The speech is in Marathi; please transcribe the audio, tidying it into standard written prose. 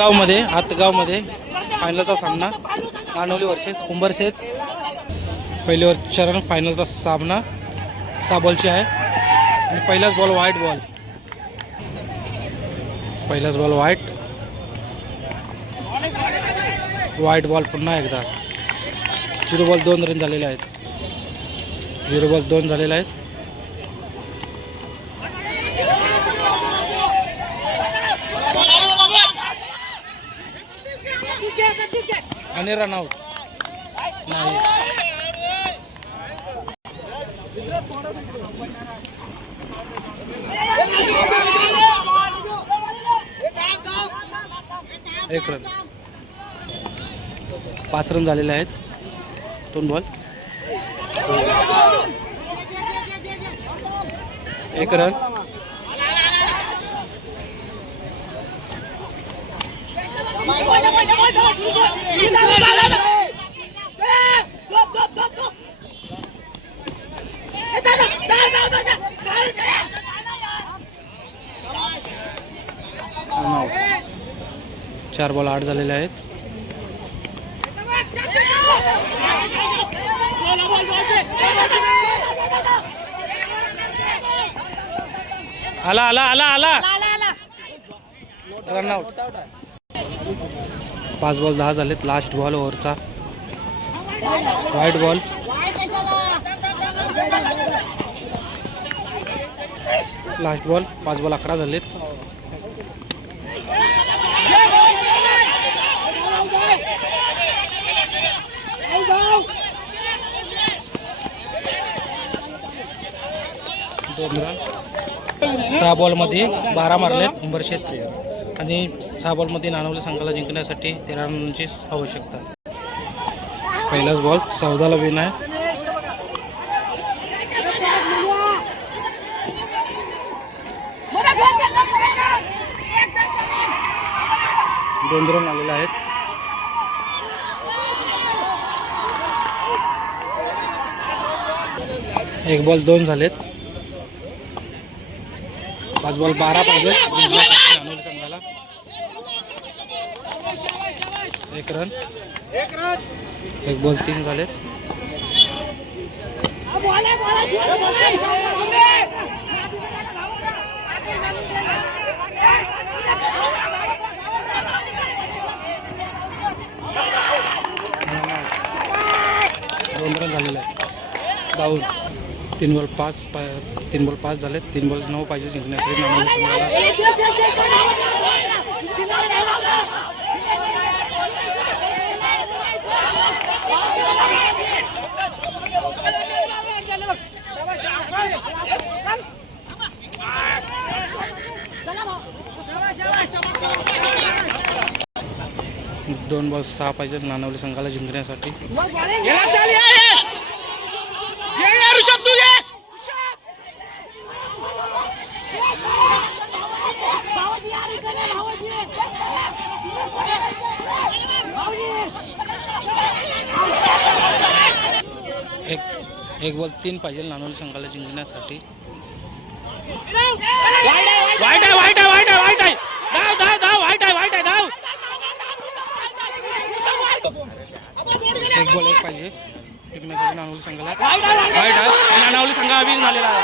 आतगावमध्ये फायनलचा सामना नानवली वर्सेस उंबरशेत. पहिल्यावर चरण फायनलचा सामना 6 बॉलची आहे आणि पहिलाच बॉल व्हाईट बॉल. पहिलाच बॉल व्हाईट बॉल. पुन्हा एकदा 0 बॉल 2 रन झालेले आहेत. 0 बॉल 2 झालेले आहेत. आणि रन आउट नाही. एक रन. 5 रन झालेले आहेत. 2 बॉल 1 रन. चार बॉल 8 झालेले आहेत. आला रन आउट. 5 बॉल 10 झालेत. लास्ट बॉल ओव्हरचा white ball. Last ball 5 ball 11 झालेत. दोन रन. 6 बॉलमध्ये 12 मारलेत उंबरशेत आणि 6 बॉलमध्ये नानवली संघाला जिंकण्यासाठी 13 रनांची आवश्यकता. पहिलाच बॉल 14ला विन आहे. दोन रन आलेले आहेत. एक बॉल 2 झालेत. 5 बॉल 12 पाहिजे नानवली संघाला. 1 रन. 1 बॉल 3 झालेत. दोन रन झालेले आहेत. डाऊन. 3 बॉल 5 झालेत. 3 बॉल 9 पाहिजे जिंकण्यासाठी नानवली संघाला. दोन बॉल 6 पाहिजे नानवली संघाला जिंकण्यासाठी. एक बॉल 3 पाहिजे नानवली संघाला जिंकण्यासाठी. एक बॉल 1 पाहिजे जिंकण्यासाठी नानवली संघाला. नानवली संघ विन झालेला आहे.